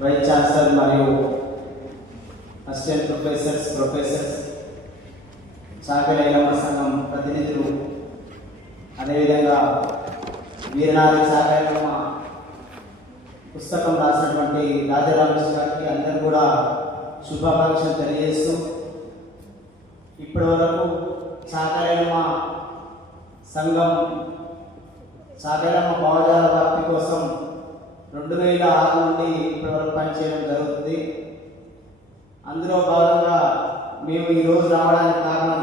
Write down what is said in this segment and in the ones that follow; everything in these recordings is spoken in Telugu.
వైస్ ఛాన్సలర్ మరియు అసిస్టెంట్ ప్రొఫెసర్స్ ప్రొఫెసర్స్ సాగరైన సంఘం ప్రతినిధులు అదేవిధంగా వీరనాథ సాగరైనమ్మ పుస్తకం రాసినటువంటి రాజరామేశ్వర గారికి అందరూ కూడా శుభాకాంక్షలు తెలియజేస్తూ ఇప్పటి వరకు సాగరైనమ్మ సంఘం సాగరైనమ్మ భావజాల వ్యాప్తి కోసం రెండు వేల ఆరు నుండి ఇప్పటివరకు పనిచేయడం జరుగుతుంది. అందులో భాగంగా మేము ఈరోజు రావడానికి కారణం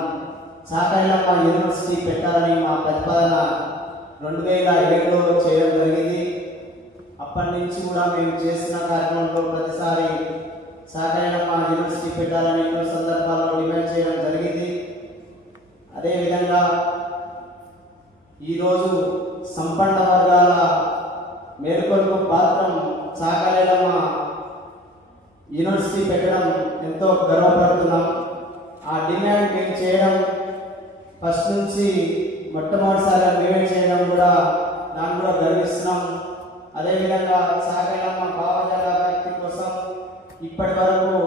సాకైలమ్మ యూనివర్సిటీ పెట్టాలని మా ప్రతిపాదన రెండు వేల ఏడులో చేయడం జరిగింది. అప్పటి నుంచి కూడా మేము చేసిన కార్యక్రమంలో ప్రతిసారి సాకైలమ్మ యూనివర్సిటీ పెట్టాలని ఎన్నో సందర్భాల్లో డిమాండ్ చేయడం జరిగింది. అదేవిధంగా ఈరోజు సంపన్న వర్గాల మేలుకొలుపు పాత్రం సాకలేనమ్మ యూనివర్సిటీ పెట్టడం ఎంతో గర్వపడుతున్నాం. ఆ డిమాండ్ మేము చేయడం ఫస్ట్ నుంచి మొట్టమొదటిసారిగా మేమే చేయడం కూడా దాన్ని కూడా గర్విస్తున్నాం. అదేవిధంగా సాగలమ్మ భావజాల వ్యక్తి కోసం ఇప్పటి వరకు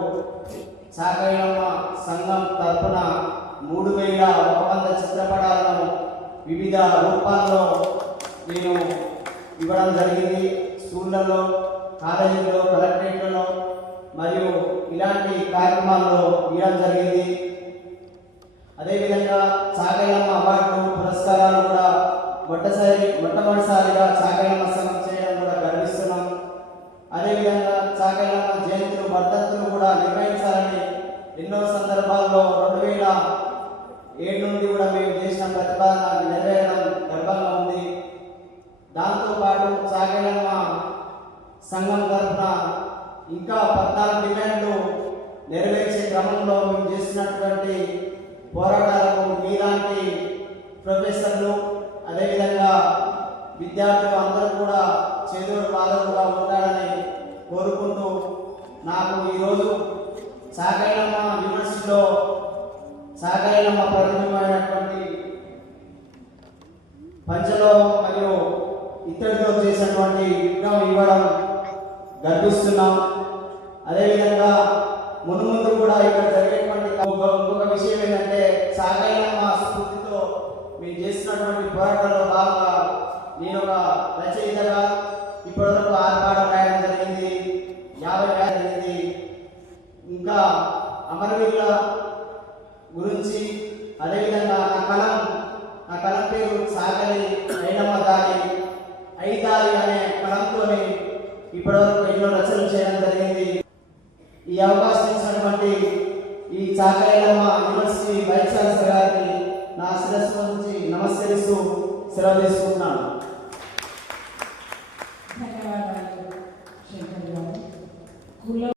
సాగలమ్మ సంఘం తరపున మూడు వేల ఒక వంద చిత్రపటాలను వివిధ రూపాల్లో నేను ఇవ్వడం జరిగింది. స్కూళ్ళలో కాలేజీల్లో కలెక్టరేట్లలో మరియు ఇలాంటి కార్యక్రమాల్లో ఇవ్వడం జరిగింది. అదేవిధంగా సాగయ్యమ్మ అవార్డు పురస్కారాలు కూడా మొట్టసారి మొట్టమొదటిసారిగా సాగయ్యమ్మ సంఘం చేయడం కూడా గర్విస్తున్నాం. అదేవిధంగా సాగయ్యమ్మ జయంతులు వర్ధంతులు కూడా నిర్వహించాలని ఎన్నో సందర్భాల్లో రెండు వేల ఏడు నుండి కూడా మేము చేసిన ప్రతిపాదన నెరవేరడం గర్వంగా దాంతోపాటు సాగయ్యమ్మ సంఘం తరఫున ఇంకా పద్నాలుగు డిమాండ్లు నెరవేర్చే క్రమంలో మేము చేసినటువంటి పోరాటాలకు మీలాంటి ప్రొఫెసర్లు అదేవిధంగా విద్యార్థులు అందరూ కూడా చేదోడు పాదకుగా ఉండాలని కోరుకుంటూ నాకు ఈరోజు సాగైనమ్మ యూనివర్సిటీలో సాగైనమ్మ ప్రతిబింబమైనటువంటి పంచలో మరియు ఇతరులతో చేసినటువంటి విగ్రహం ఇవ్వడం గర్విస్తున్నాం. అదేవిధంగా ముందు ముందు కూడా ఇక్కడ జరిగేటువంటి ఇంకొక విషయం ఏంటంటే సాగైనమ్మ స్ఫూర్తితో మేము చేసినటువంటి పోరాటంలో భాగంగా నేను ఒక రచయితగా ఇప్పటివరకు ఆరు రాయడం జరిగింది. యాభై రాయడం జరిగింది. ఇంకా అమరవీరుల గురించి అదేవిధంగా నా కలం నా కలం ఐదారి అనే కలంతోని ఇప్పటివరకు ఎన్నో రచనలు చేయడం జరిగింది. ఈ అవకాశం ఇచ్చినటువంటి ఈ చాకలైనమ్మ యూనివర్సిటీ వైస్ ఛాన్సలర్ గారికి నా శిరస్సు నుంచి నమస్కరిస్తూ సెలవు తీసుకుంటున్నాను.